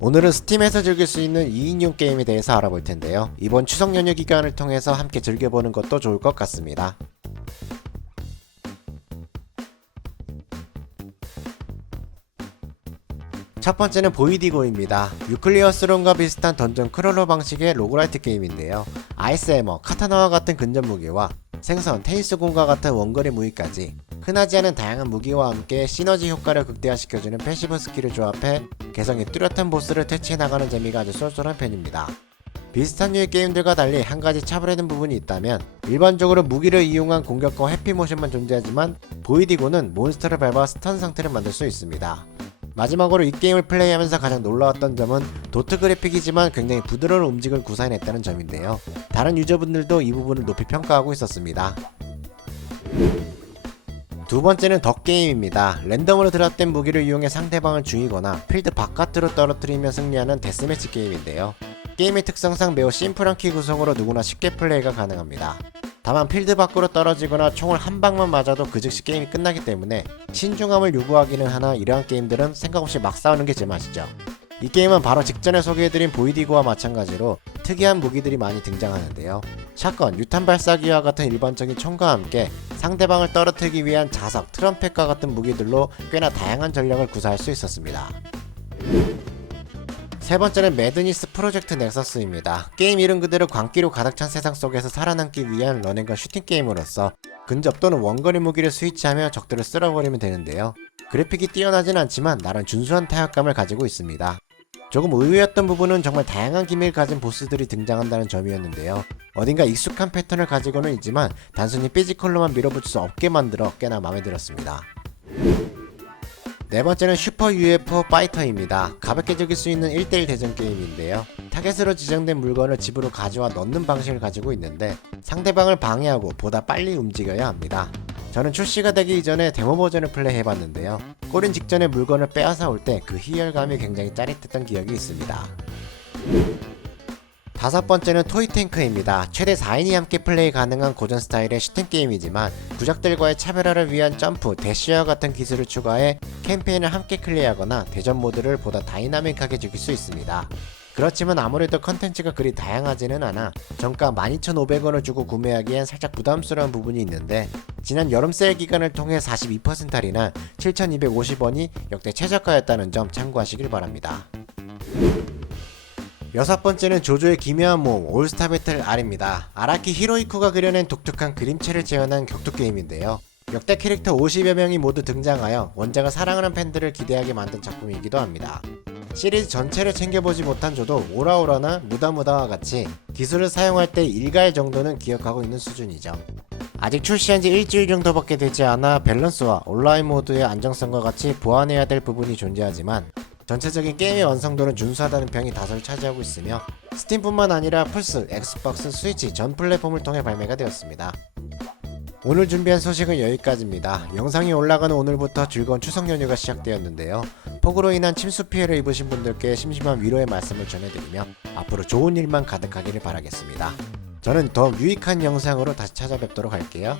오늘은 스팀에서 즐길 수 있는 2인용 게임에 대해서 알아볼 텐데요. 이번 추석 연휴 기간을 통해서 함께 즐겨보는 것도 좋을 것 같습니다. 첫 번째는 보이디고입니다. 유클리어스론과 비슷한 던전 크롤러 방식의 로그라이트 게임인데요. 아이스 해머, 카타나와 같은 근접 무기와 생선, 테니스공과 같은 원거리 무기까지 흔하지 않은 다양한 무기와 함께 시너지 효과를 극대화시켜주는 패시브 스킬을 조합해 개성이 뚜렷한 보스를 퇴치해 나가는 재미가 아주 쏠쏠한 편입니다. 비슷한 류의 게임들과 달리 한 가지 차별화된 부분이 있다면 일반적으로 무기를 이용한 공격과 회피 모션만 존재하지만 보이디고는 몬스터를 밟아 스턴 상태를 만들 수 있습니다. 마지막으로 이 게임을 플레이하면서 가장 놀라웠던 점은 도트 그래픽이지만 굉장히 부드러운 움직임을 구사해냈다는 점인데요. 다른 유저분들도 이 부분을 높이 평가하고 있었습니다. 두 번째는 덕 게임입니다. 랜덤으로 드랍된 무기를 이용해 상대방을 죽이거나 필드 바깥으로 떨어뜨리며 승리하는 데스매치 게임인데요. 게임의 특성상 매우 심플한 키 구성으로 누구나 쉽게 플레이가 가능합니다. 다만 필드 밖으로 떨어지거나 총을 한 방만 맞아도 그 즉시 게임이 끝나기 때문에 신중함을 요구하기는 하나 이러한 게임들은 생각 없이 막 싸우는 게 제맛이죠. 이 게임은 바로 직전에 소개해드린 보이디고와 마찬가지로 특이한 무기들이 많이 등장하는데요. 샷건, 유탄 발사기와 같은 일반적인 총과 함께 상대방을 떨어뜨리기 위한 자석, 트럼펫과 같은 무기들로 꽤나 다양한 전략을 구사할 수 있었습니다. 세 번째는 매드니스 프로젝트 넥서스입니다. 게임 이름 그대로 광기로 가득 찬 세상 속에서 살아남기 위한 런앤건 슈팅 게임으로서 근접 또는 원거리 무기를 스위치하며 적들을 쓸어버리면 되는데요. 그래픽이 뛰어나진 않지만 나름 준수한 타협감을 가지고 있습니다. 조금 의외였던 부분은 정말 다양한 기믹을 가진 보스들이 등장한다는 점이었는데요. 어딘가 익숙한 패턴을 가지고는 있지만 단순히 피지컬로만 밀어붙일 수 없게 만들어 꽤나 마음에 들었습니다. 네 번째는 슈퍼 UFO 파이터입니다. 가볍게 즐길 수 있는 1대1 대전 게임인데요. 타겟으로 지정된 물건을 집으로 가져와 넣는 방식을 가지고 있는데 상대방을 방해하고 보다 빨리 움직여야 합니다. 저는 출시가 되기 이전에 데모 버전을 플레이해봤는데요. 꼬린 직전에 물건을 빼앗아 올 때 그 희열감이 굉장히 짜릿했던 기억이 있습니다. 다섯 번째는 토이탱크입니다. 최대 4인이 함께 플레이 가능한 고전 스타일의 슈팅 게임이지만 구적들과의 차별화를 위한 점프, 대시와 같은 기술을 추가해 캠페인을 함께 클리어하거나 대전 모드를 보다 다이나믹하게 즐길 수 있습니다. 그렇지만 아무래도 컨텐츠가 그리 다양하지는 않아 정가 12,500원을 주고 구매하기엔 살짝 부담스러운 부분이 있는데 지난 여름 세일 기간을 통해 42% 할인한 7,250원이 역대 최저가였다는 점 참고하시길 바랍니다. 여섯 번째는 조조의 기묘한 모험 올스타 배틀 R입니다. 아라키 히로이쿠가 그려낸 독특한 그림체를 재현한 격투 게임인데요. 역대 캐릭터 50여 명이 모두 등장하여 원작을 사랑하는 팬들을 기대하게 만든 작품이기도 합니다. 시리즈 전체를 챙겨보지 못한 저도 오라오라나 무다무다와 같이 기술을 사용할 때 일가의 정도는 기억하고 있는 수준이죠. 아직 출시한 지 일주일 정도밖에 되지 않아 밸런스와 온라인 모드의 안정성과 같이 보완해야 될 부분이 존재하지만 전체적인 게임의 완성도는 준수하다는 평이 다수를 차지하고 있으며 스팀뿐만 아니라 플스, 엑스박스, 스위치 전 플랫폼을 통해 발매가 되었습니다. 오늘 준비한 소식은 여기까지입니다. 영상이 올라가는 오늘부터 즐거운 추석 연휴가 시작되었는데요. 폭우로 인한 침수 피해를 입으신 분들께 심심한 위로의 말씀을 전해드리며 앞으로 좋은 일만 가득하기를 바라겠습니다. 저는 더 유익한 영상으로 다시 찾아뵙도록 할게요.